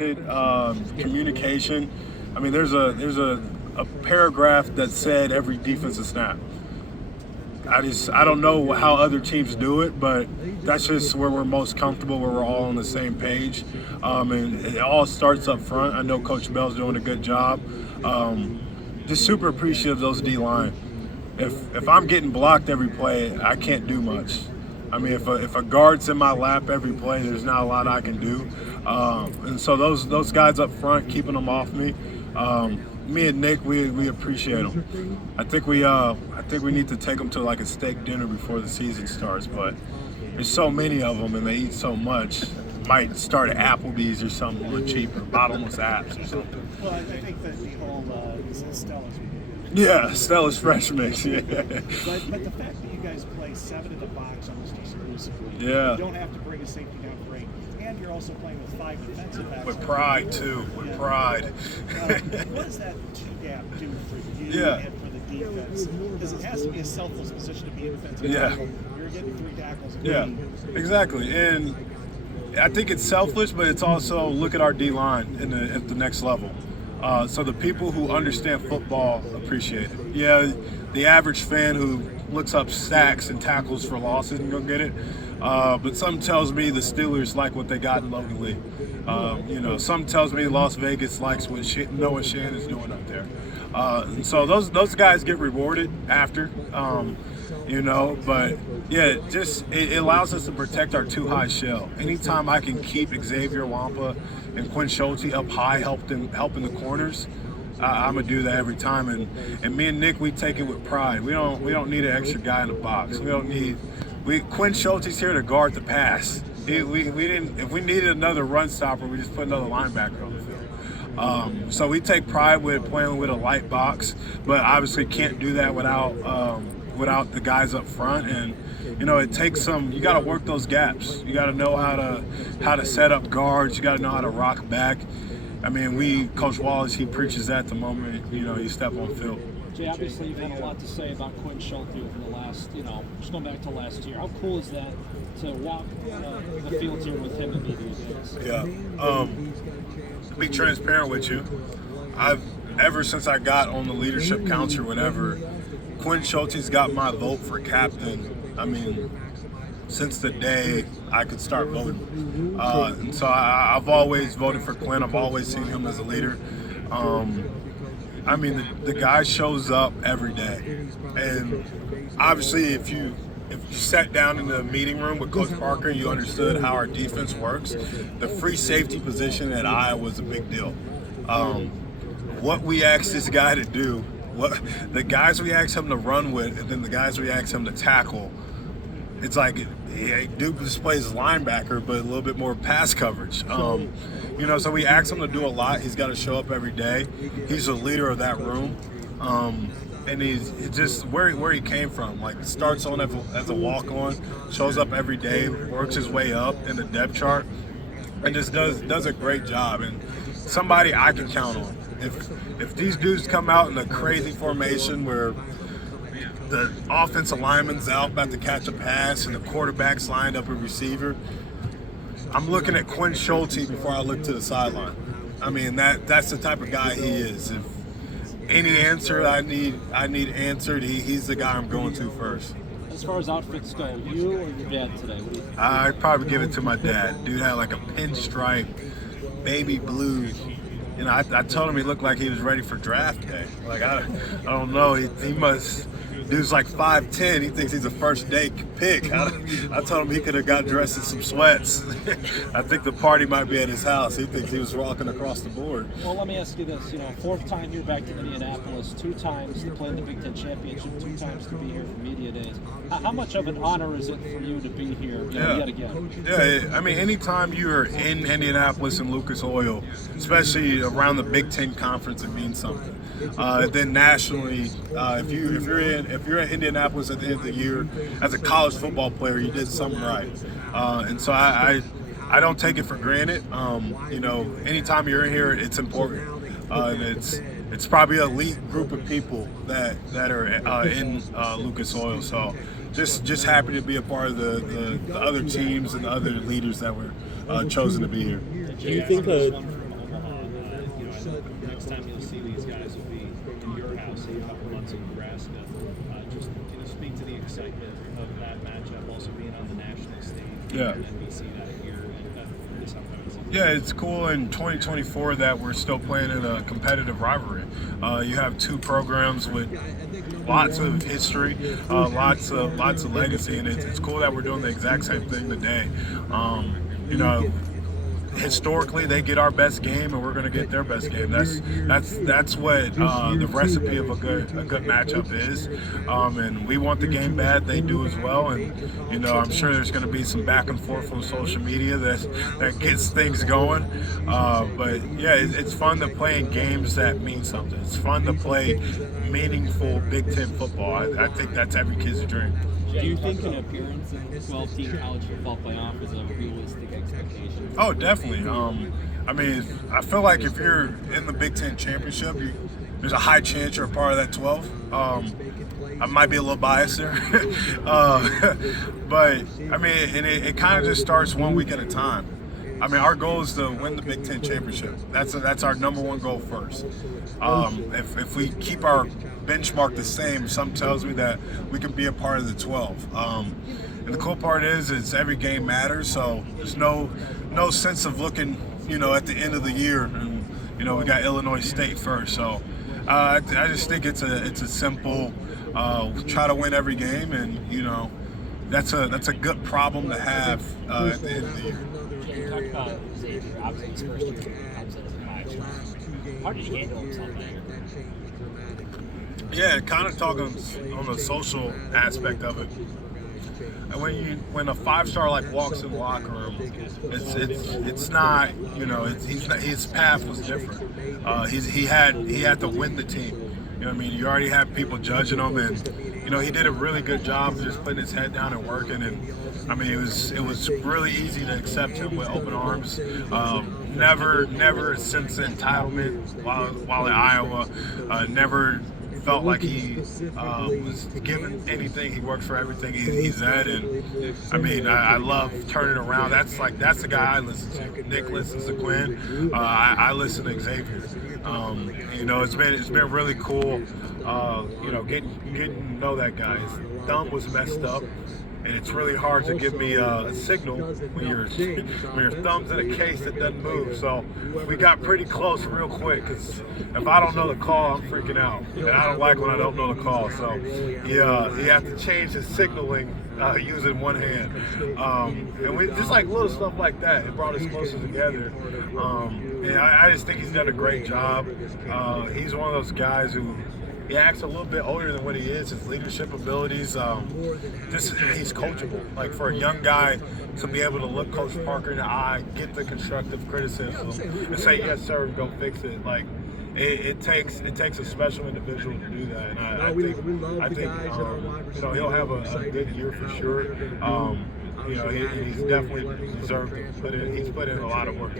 Communication. I mean, there's a paragraph that said every defensive snap. I don't know how other teams do it, but that's just where we're most comfortable, where we're all on the same page, and it all starts up front. I know Coach Bell's doing a good job. Just super appreciative of those D line. If I'm getting blocked every play, I can't do much. I mean, if a guard's in my lap every play, there's not a lot I can do. And so those guys up front, keeping them off me. Me and Nick, we appreciate them. I think we need to take them to like a steak dinner before the season starts. But there's so many of them, and they eat so much. Might start at Applebee's or something a little cheaper, bottomless apps or something. Well, I think that the whole Stella's. Yeah, Stella's fresh mix. Yeah. But the fact that you guys play 7 in the box almost exclusively, Yeah. you don't have to bring a safety down for 8, and you're also playing with 5 defensive backs. With pride too. With pride. What does that 2-gap do for you Yeah. and for the defense? Because it has to be a selfless position to be a defensive Yeah. tackle. You're getting 3 tackles. Yeah, exactly. And I think it's selfish, but it's also look at our D line at the next level. So the people who understand football appreciate it. Yeah, the average fan who looks up sacks and tackles for losses and go get it. But some tells me the Steelers like what they got in Logan Lee. Some tells me Las Vegas likes what Noah Shannon's doing up there. And so those guys get rewarded after. But yeah, it allows us to protect our 2-high shell. Anytime I can keep Xavier Wampa and Quinn Schulte up high, helping the corners, I'm gonna do that every time. And me and Nick, we take it with pride. We don't need an extra guy in the box. Quinn Schulte's here to guard the pass. We didn't. If we needed another run stopper, we just put another linebacker on the field. So we take pride with playing with a light box, but obviously can't do that without the guys up front. And it takes you got to work those gaps. You got to know how to set up guards. You got to know how to rock back. I mean, Coach Wallace, he preaches that the moment you step on field. Jay, obviously you've had a lot to say about Quinn Schulte over the last, just going back to last year. How cool is that to walk the field here with him and media days? Yeah. To be transparent with you, ever since I got on the leadership council or whatever, Quinn Schulte's got my vote for captain. I mean, since the day I could start voting. And so I've always voted for Quinn. I've always seen him as a leader. I mean, the guy shows up every day. And obviously, if you sat down in the meeting room with Coach Parker and you understood how our defense works, the free safety position at Iowa was a big deal. What we asked this guy to do, the guys we asked him to run with, and then the guys we asked him to tackle, it's like Duke displays linebacker, but a little bit more pass coverage. So we asked him to do a lot. He's got to show up every day. He's the leader of that room. And he's just where he came from. Like, starts on as a walk-on, shows up every day, works his way up in the depth chart, and just does a great job. And somebody I can count on. If these dudes come out in a crazy formation where the offensive lineman's out about to catch a pass and the quarterback's lined up a receiver, I'm looking at Quinn Schulte before I look to the sideline. I mean, that's the type of guy he is. If any answer I need answered, he's the guy I'm going to first. As far as outfits go, you or your dad today? What do you think? I'd probably give it to my dad. Dude had like a pinstripe, baby blue. I told him he looked like he was ready for draft day. Like, I don't know. He must. Dude's like 5'10". He thinks he's a first day pick. I told him he could have got dressed in some sweats. I think the party might be at his house. He thinks he was walking across the board. Well, let me ask you this. 4th time you're back to Indianapolis, 2 times to play in the Big Ten Championship, 2 times to be here for media days. How much of an honor is it for you to be here yet again? Yeah, I mean, anytime you're in Indianapolis and Lucas Oil, especially around the Big Ten Conference, it means something. Then nationally, if you're in Indianapolis at the end of the year as a college football player, you did something right. And so I don't take it for granted. Anytime you're in here, it's important. And it's probably an elite group of people that are in Lucas Oil. So just happy to be a part of the other teams and the other leaders that were chosen to be here. Do you think time you'll see these guys will be in your house in a couple months in Nebraska. Just speak to the excitement of that matchup, also being on the national stage. Yeah. And NBC that year and this upcoming season. Yeah, it's cool in 2024 that we're still playing in a competitive rivalry. You have two programs with lots of history, lots of legacy, and it's cool that we're doing the exact same thing today. You know, historically they get our best game and we're going to get their best game. That's what the recipe of a good matchup is, and we want the game bad, they do as well. And you know, I'm sure there's going to be some back and forth on social media that gets things going, but yeah, it's fun to play in games that mean something. It's fun to play meaningful Big Ten football. I think that's every kid's dream. Do you think an appearance in the 12-team college football playoff is a realistic expectation? Oh, definitely. I mean, I feel like if you're in the Big Ten championship, there's a high chance you're a part of that 12. I might be a little biased there, but I mean, and it kind of just starts one week at a time. I mean, our goal is to win the Big Ten championship. That's our number one goal first. If we keep our benchmark the same, something tells me that we can be a part of the 12. And the cool part is every game matters, so there's no sense of looking, you know, at the end of the year and, you know, we got Illinois State first. So I just think it's a simple try to win every game, and you know, that's a good problem to have at the end of the year. You talked about Xavier, obviously his first year comes as a coach. How did he handle himself that year? Yeah, kind of talking on the social aspect of it. And when a 5-star like walks in the locker room, it's not, you know, his path was different. He had to win the team. You know what I mean? You already have people judging him, and you know, he did a really good job of just putting his head down and working. And I mean, it was really easy to accept him with open arms. Never a sense of entitlement while at Iowa. Never felt like he was given anything. He worked for everything he's at, and I mean, I love turning around. That's the guy I listen to. Nick listens to Quinn. I listen to Xavier. You know, it's been really cool. You know, getting to know that guy. His thumb was messed up, and it's really hard to give me a signal when your thumb's in a case that doesn't move. So we got pretty close real quick, because if I don't know the call, I'm freaking out, and I don't like when I don't know the call. So he had to change his signaling using one hand, and we just like little stuff like that. It brought us closer together, and I just think he's done a great job. He's one of those guys who. He acts a little bit older than what he is. His leadership abilities, he's coachable. Like, for a young guy to be able to look Coach Parker in the eye, get the constructive criticism, and say yes sir and go fix it. Like, it takes a special individual to do that. And I think you know, he'll have a good year for sure. You know, he's definitely deserved it. He's put in a lot of work.